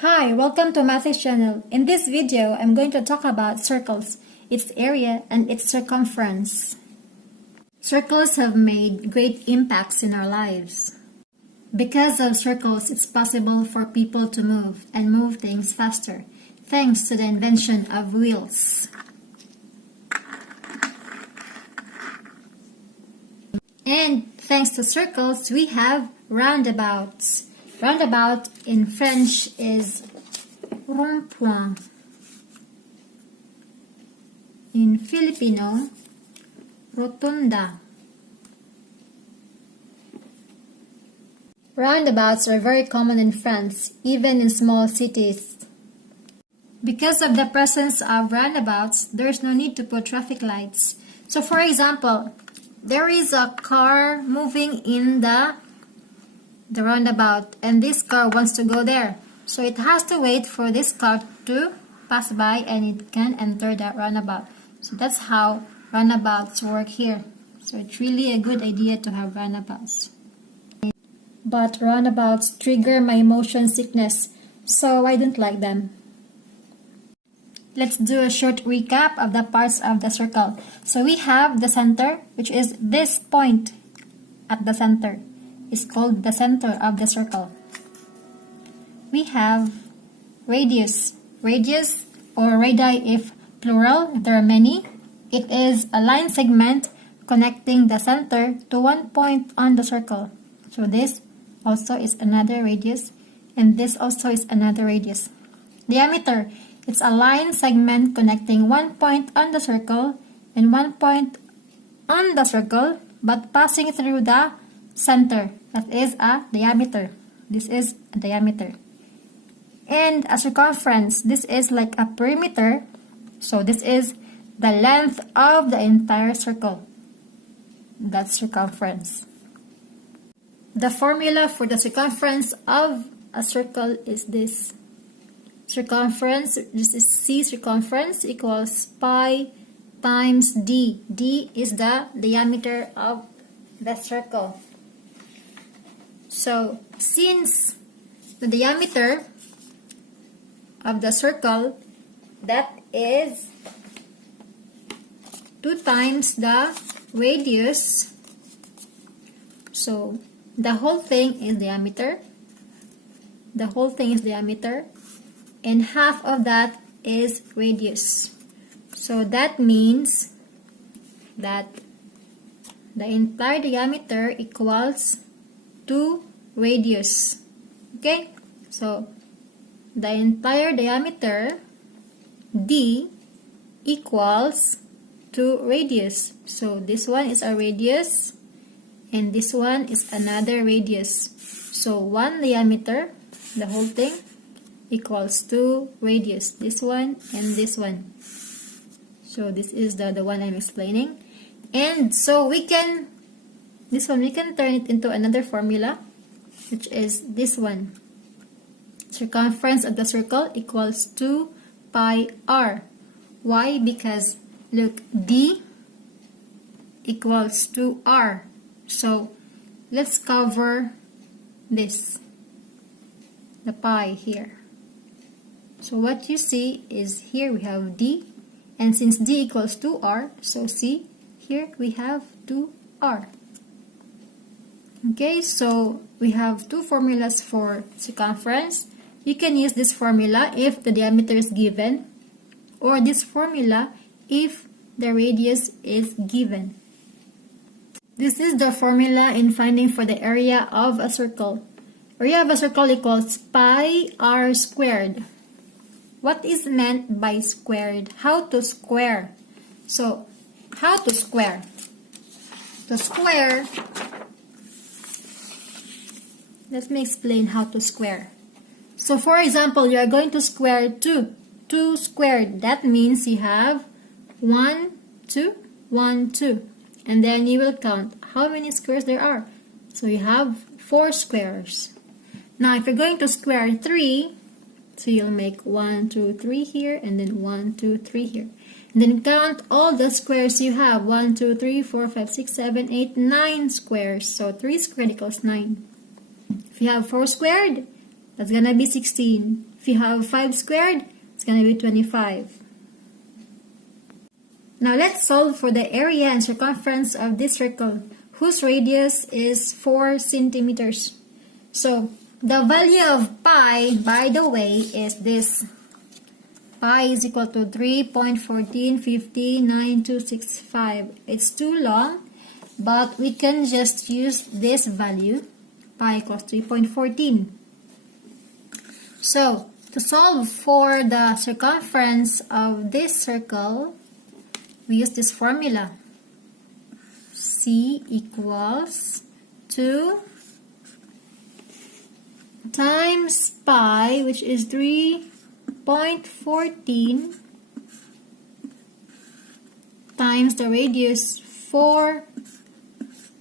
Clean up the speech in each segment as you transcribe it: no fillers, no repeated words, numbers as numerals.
Hi, welcome to Matthew's channel. In this video, I'm going to talk about circles, its area, and its circumference. Circles have made great impacts in our lives. Because of circles, it's possible for people to move and move things faster, thanks to the invention of wheels. And thanks to circles, we have roundabouts. Roundabout in French is rond-point. In Filipino, rotunda. Roundabouts are very common in France, even in small cities. Because of the presence of roundabouts, there's no need to put traffic lights. So for example, there is a car moving in the roundabout, and this car wants to go there. So it has to wait for this car to pass by and it can enter that roundabout. So that's how roundabouts work here. So it's really a good idea to have roundabouts. But roundabouts trigger my motion sickness, so I don't like them. Let's do a short recap of the parts of the circle. So we have the center, which is this point at the center. Is called the center of the circle. We have radius. Radius or radii if plural, there are many. It is a line segment connecting the center to one point on the circle. So this also is another radius, and this also is another radius. Diameter. It's a line segment connecting one point on the circle and one point on the circle but passing through the center. That is a diameter. This is a diameter. And a circumference. This is like a perimeter. So this is the length of the entire circle. That's circumference. The formula for the circumference of a circle is this. Circumference, this is C circumference equals pi times D. D is the diameter of the circle. So, since the diameter of the circle, that is 2 times the radius. So, the whole thing is diameter. The whole thing is diameter. And half of that is radius. So, that means that the entire diameter equals 2 radius. Okay, so the entire diameter D equals 2 radius. So this one is a radius and this one is another radius. So one diameter, the whole thing, equals 2 radius. This one and this one. So this is the one I'm explaining. And so we can turn it into another formula, which is this one. Circumference of the circle equals 2 pi r. Why? Because look, D equals 2r. So let's cover this, the pi here. So what you see is here we have D, and since D equals 2r, so see, here we have 2r. Okay, so we have 2 formulas for circumference. You can use this formula if the diameter is given, or this formula if the radius is given. This is the formula in finding for the area of a circle. Area of a circle equals pi r squared. What is meant by squared? How to square? So, how to square? To square, let me explain how to square. So for example, you are going to square 2. 2 squared, that means you have 1, 2, 1, 2. And then you will count how many squares there are. So you have 4 squares. Now if you're going to square 3, so you'll make 1, 2, 3 here, and then 1, 2, 3 here. And then count all the squares you have. 1, 2, 3, 4, 5, 6, 7, 8, 9 squares. So 3 squared equals 9. If you have 4 squared, That's gonna be 16. If you have 5 squared, it's gonna be 25. Now let's solve for the area and circumference of this circle, whose radius is 4 centimeters. So the value of pi, by the way, is this. Pi is equal to 3.1450965. It's too long, but we can just use this value. Pi equals 3.14. So to solve for the circumference of this circle, we use this formula. C equals 2 times pi, which is 3.14, times the radius 4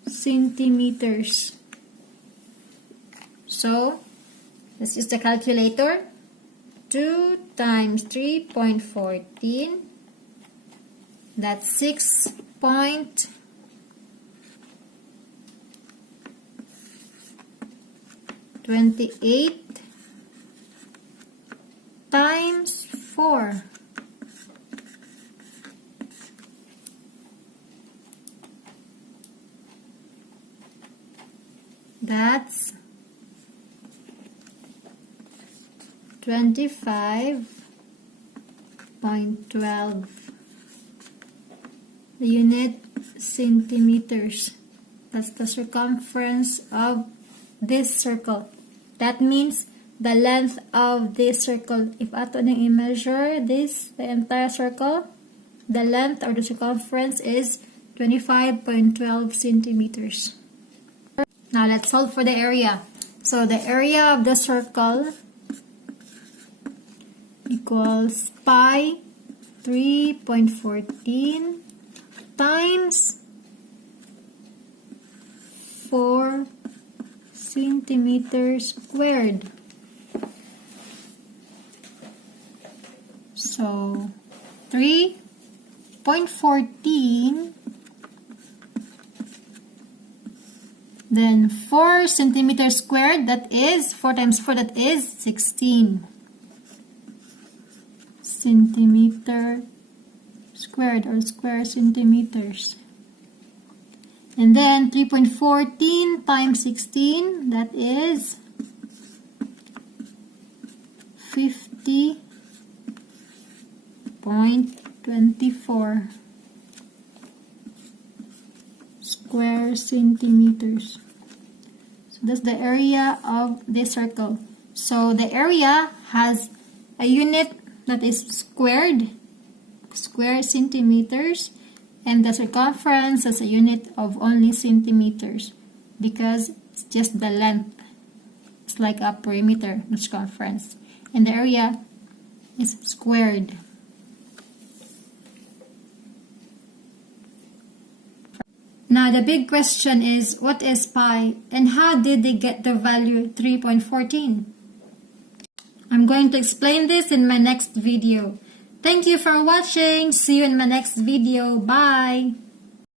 centimeters. So let's use the calculator. 2 times 3.14, that's 6.28 times 4. That's 25.12. The unit centimeters. That's the circumference of this circle. That means the length of this circle. If ato nang i-measure this, the entire circle, the length or the circumference is 25.12 centimeters. Now let's solve for the area. So the area of the circle equals pi 3.14 times 4 centimeters squared. So 3.14, then 4 centimeters squared, that is 4 times 4, that is 16 centimeter squared, or square centimeters. And then 3.14 times 16, that is 50.24 square centimeters. So that's the area of this circle. So the area has a unit that is squared, square centimeters, and the circumference has a unit of only centimeters because it's just the length. It's like a perimeter, the circumference. And the area is squared. Now the big question is, what is pi and how did they get the value 3.14? I'm going to explain this in my next video. Thank you for watching. See you in my next video. Bye!